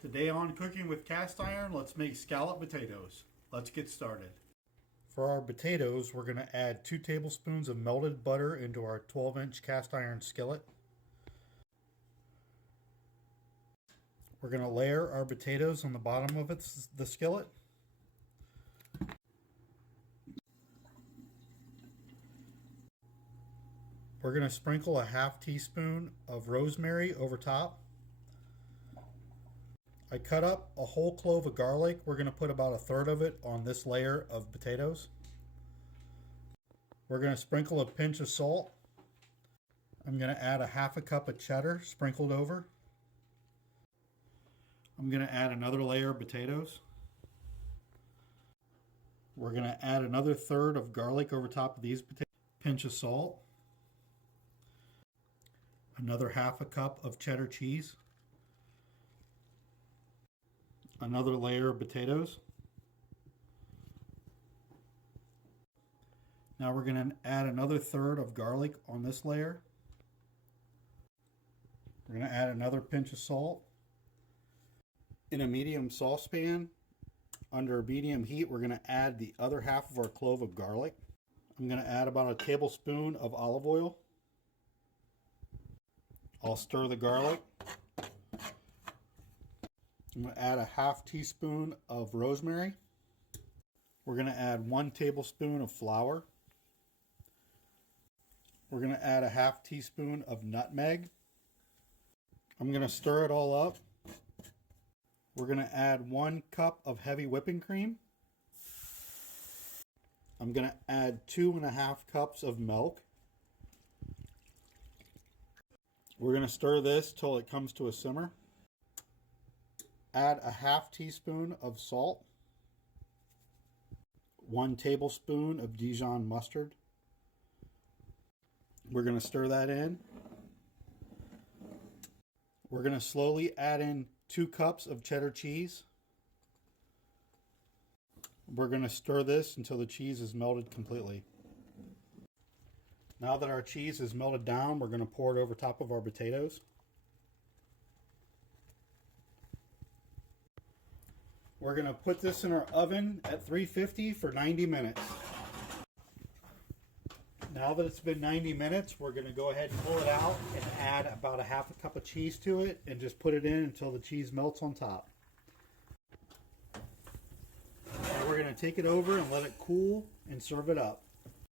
Today on Cooking with Cast Iron, let's make scalloped potatoes. Let's get started. For our potatoes, we're going to add 2 tablespoons of melted butter into our 12-inch cast iron skillet. We're going to layer our potatoes on the bottom of the skillet. We're going to sprinkle a half teaspoon of rosemary over top. I cut up a whole clove of garlic. We're going to put about 1/3 of it on this layer of potatoes. We're going to sprinkle a pinch of salt. I'm going to add a 1/2 cup of cheddar sprinkled over. I'm going to add another layer of potatoes. We're going to add another 1/3 of garlic over top of these potatoes. Pinch of salt. Another 1/2 cup of cheddar cheese. Another layer of potatoes. Now we're going to add another 1/3 of garlic on this layer. We're going to add another pinch of salt. In a medium saucepan, under medium heat, we're going to add the other half of our clove of garlic. I'm going to add about 1 tablespoon of olive oil. I'll stir the garlic. I'm going to add a 1/2 teaspoon of rosemary. We're going to add 1 tablespoon of flour. We're going to add a 1/2 teaspoon of nutmeg. I'm going to stir it all up. We're going to add 1 cup of heavy whipping cream. I'm going to add 2.5 cups of milk. We're going to stir this till it comes to a simmer. Add a 1/2 teaspoon of salt, 1 tablespoon of Dijon mustard. We're going to stir that in. We're going to slowly add in 2 cups of cheddar cheese. We're going to stir this until the cheese is melted completely. Now that our cheese is melted down, we're going to pour it over top of our potatoes. We're going to put this in our oven at 350 for 90 minutes. Now that it's been 90 minutes, we're going to go ahead and pull it out and add about 1/2 cup of cheese to it and just put it in until the cheese melts on top. Now we're going to take it over and let it cool and serve it up.